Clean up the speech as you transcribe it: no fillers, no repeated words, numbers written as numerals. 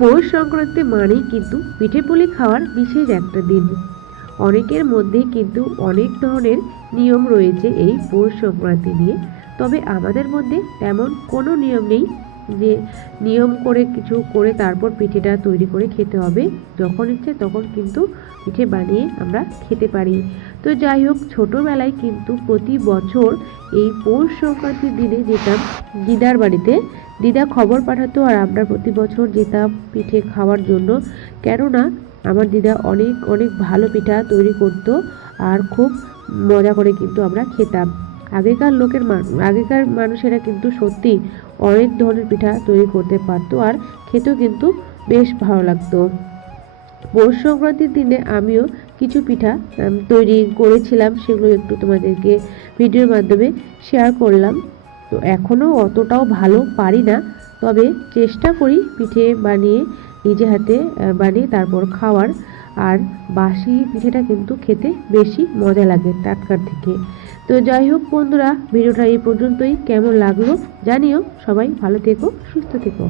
পৌষ সংক্রান্তি মানেই কিন্তু পিঠে পুলি খাওয়ার বিশেষ একটা দিন। অনেকের মধ্যে কিন্তু অনেক ধরনের নিয়ম রয়েছে এই পৌষ সংক্রান্তি নিয়ে, তবে আমাদের মধ্যে তেমন কোনো নিয়ম নেই যে নিয়ম করে কিছু করে তারপর পিঠেটা তৈরি করে খেতে হবে। যখন ইচ্ছে তখন কিন্তু পিঠে বানিয়ে আমরা খেতে পারি। তো যাই হোক, ছোটোবেলায় কিন্তু প্রতি বছর এই পৌষ সংক্রান্তির দিনে যেতাম দিদার বাড়িতে। দিদা খবর পাঠাতো আর আমরা প্রতি বছর যেতাম পিঠে খাওয়ার জন্য। কেননা আমার দিদা অনেক অনেক ভালো পিঠা তৈরি করতো আর খুব মজা করে কিন্তু আমরা খেতাম। আগেকার মানুষেরা কিন্তু সত্যি অনেক ধরনের পিঠা তৈরি করতে পারতো আর খেতেও কিন্তু বেশ ভালো লাগতো। পৌষ সংক্রান্তির দিনে আমিও কিছু পিঠা তৈরি করেছিলাম, সেগুলো একটু তোমাদেরকে ভিডিওর মাধ্যমে শেয়ার করলাম। তো এখনও অতটাও ভালো পারি না, তবে চেষ্টা করি পিঠে বানিয়ে নিজে হাতে বানিয়ে তারপর খাওয়ার। আর বাসি পিঠেটা কিন্তু খেতে বেশি মজা লাগে টাটকার থেকে। তো যাই হোক বন্ধুরা, ভিডিওটা এই পর্যন্তই। কেমন লাগলো জানিও। সবাই ভালো থেকো, সুস্থ থেকো।